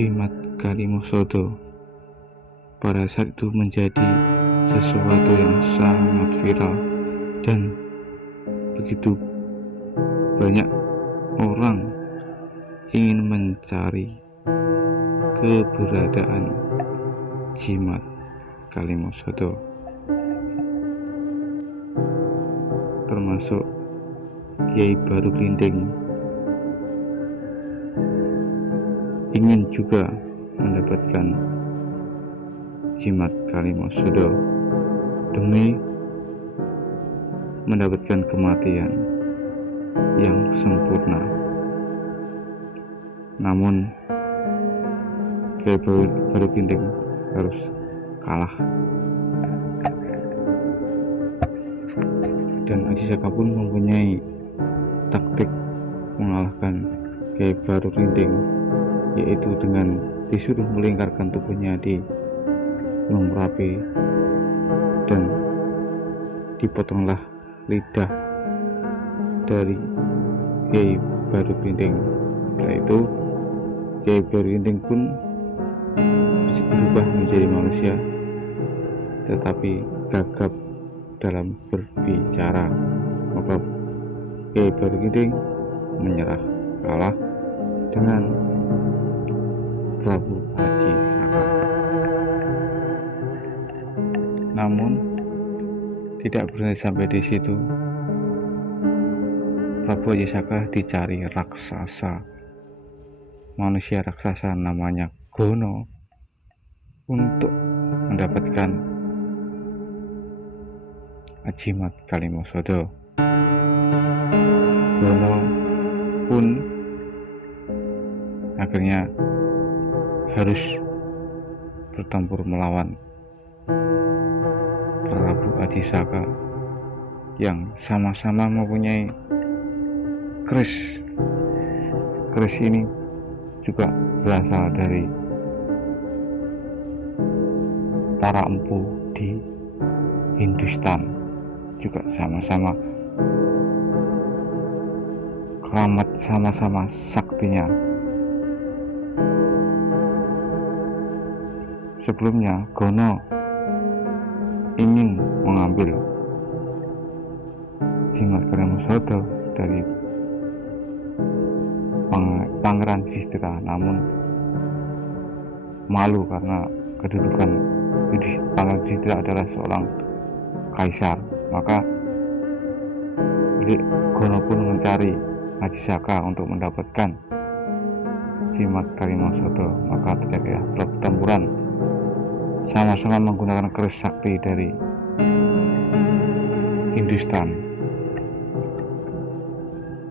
Jimat Kalimosodo pada saat itu menjadi sesuatu yang sangat viral dan begitu banyak orang ingin mencari keberadaan Jimat Kalimosodo, termasuk Kiai Baru Glinding ingin juga mendapatkan Jimat Kalimosodo demi mendapatkan kematian yang sempurna. Namun Kiai Baru Glinding harus kalah, dan Aji Saka pun mempunyai taktik mengalahkan Kiai Baru Glinding, yaitu dengan disuruh melingkarkan tubuhnya di Gunung Merapi dan dipotonglah lidah dari Kiai Baru Glinding. Setelah itu Kiai Baru Glinding pun berubah menjadi manusia, tetapi gagap dalam berbicara. Maka Kiai Baru Glinding menyerah, kalah dengan Prabu Aji Saka. Namun tidak berhenti sampai di situ. Prabu Aji Saka dicari raksasa, manusia raksasa namanya Gono, untuk mendapatkan Jimat Kalimosodo. Gono pun akhirnya harus bertempur melawan Prabu Aji Saka yang sama-sama mempunyai keris. Keris ini juga berasal dari para empu di Hindustan, juga sama-sama keramat, sama-sama saktinya. Sebelumnya Gono ingin mengambil Jimat Kalimosodo dari Pangeran Yudhistira, namun malu karena kedudukan Pangeran Yudhistira adalah seorang kaisar. Maka Gono pun mencari Aji Saka untuk mendapatkan Jimat Kalimosodo. Maka terjadilah pertempuran, sama-sama menggunakan keris sakti dari Hindustan.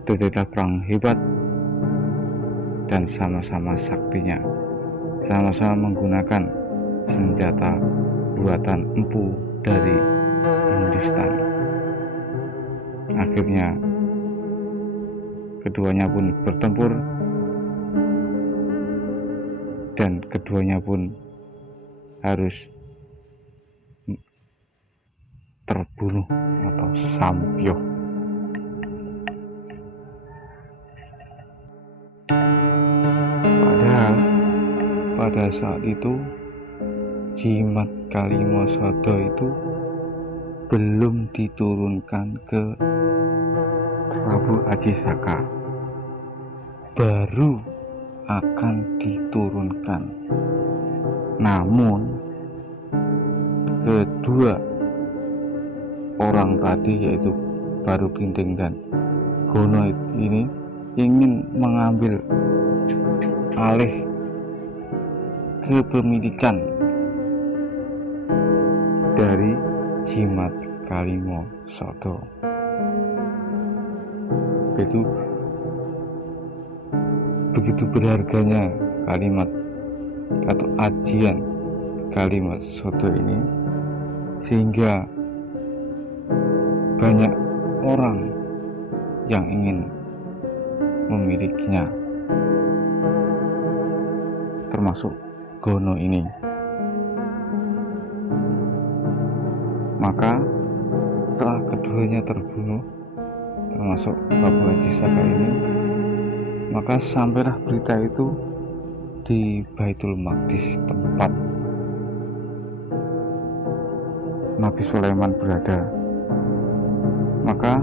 Terjadilah perang hebat dan sama-sama saktinya, sama-sama menggunakan senjata buatan empu dari Hindustan. Akhirnya keduanya pun bertempur dan keduanya pun harus terbunuh atau sampyoh. Padahal pada saat itu Jimat Kalimosodo itu belum diturunkan ke Prabu Aji Saka, baru akan diturunkan. Namun kedua orang tadi, yaitu Baru Glinding dan Gono ini, ingin mengambil alih kepemilikan dari Jimat Kalimosodo. Itu begitu berharganya kalimat atau ajian Kalimosodo ini, sehingga banyak orang yang ingin memilikinya, termasuk Gono ini. Maka setelah keduanya terbunuh, termasuk Prabu Aji Saka ini, maka sampailah berita itu di Baitul Maqdis, tempat Nabi Sulaiman berada, maka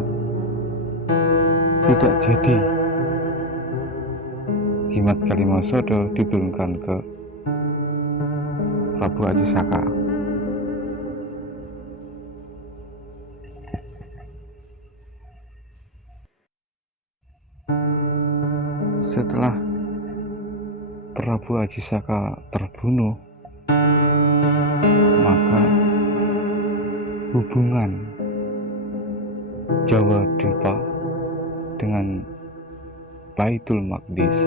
tidak jadi jimat Kalimasodo diturunkan ke Prabu Aji Saka. Setelah Prabu Aji Saka terbunuh, maka hubungan Jawa Dwipa dengan Baitul Maqdis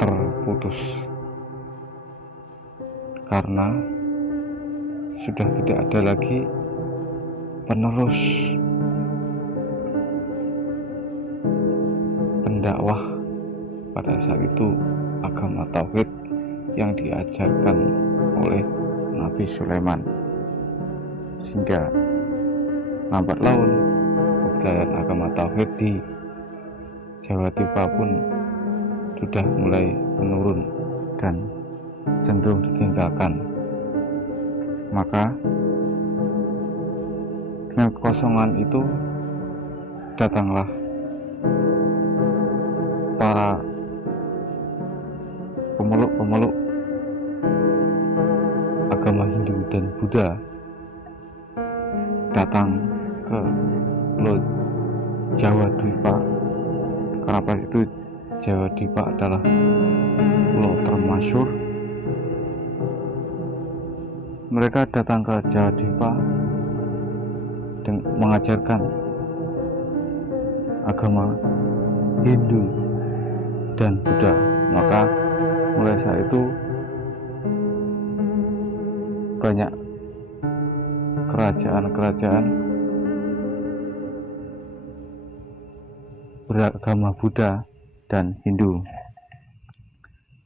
terputus karena sudah tidak ada lagi penerus pendakwah pada saat itu agama tauhid yang diajarkan oleh Nabi Sulaiman, sehingga lambat laun keberadaan agama tauhid di Jawa Dwipa pun sudah mulai menurun dan cenderung ditinggalkan. Maka dengan kekosongan itu datanglah para pemeluk agama Hindu dan Buddha datang ke Pulau Jawa Dwipa. Karena pada itu Jawa Dwipa adalah pulau termasyhur. Mereka datang ke Jawa Dwipa dan mengajarkan agama Hindu dan Buddha. Maka mulai saat itu banyak kerajaan-kerajaan beragama Buddha dan Hindu,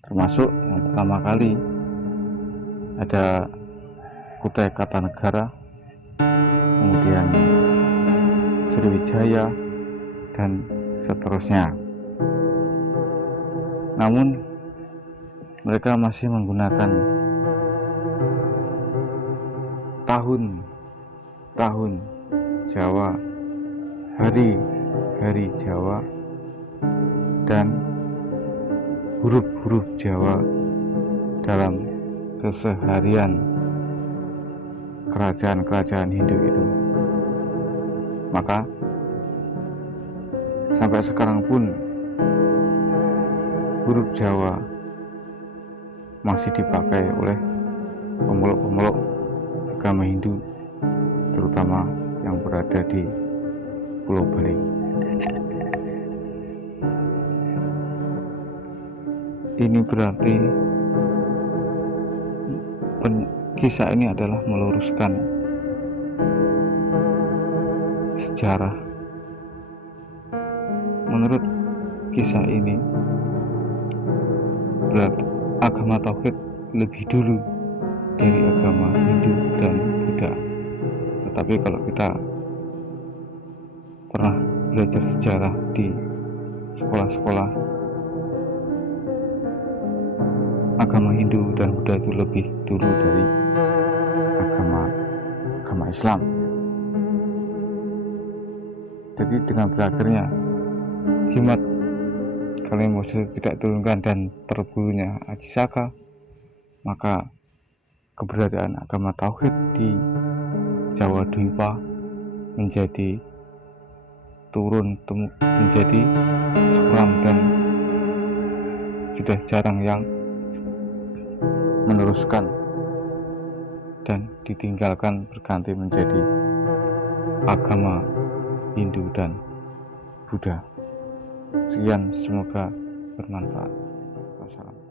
termasuk yang pertama kali ada Kutai Kartanegara, kemudian Sriwijaya, dan seterusnya. Namun mereka masih menggunakan tahun Jawa, hari Jawa, dan huruf-huruf Jawa dalam keseharian kerajaan-kerajaan Hindu itu. Maka sampai sekarang pun huruf Jawa masih dipakai oleh pemeluk-pemeluk agama Hindu, terutama yang berada di Pulau Bali. Ini berarti kisah ini adalah meluruskan sejarah. Menurut kisah ini, berarti agama tauhid lebih dulu dari agama Hindu dan Buddha. Tetapi kalau kita pernah belajar sejarah di sekolah-sekolah, agama Hindu dan Buddha itu lebih dulu dari agama Islam. Jadi dengan berakhirnya jimat Kalimasodo tidak turunkan dan terbunuhnya Aji Saka, maka keberadaan agama tauhid di Jawa Dwipa menjadi menjadi suram dan sudah jarang yang meneruskan dan ditinggalkan, berganti menjadi agama Hindu dan Buddha. Sekian, semoga bermanfaat. Wassalam.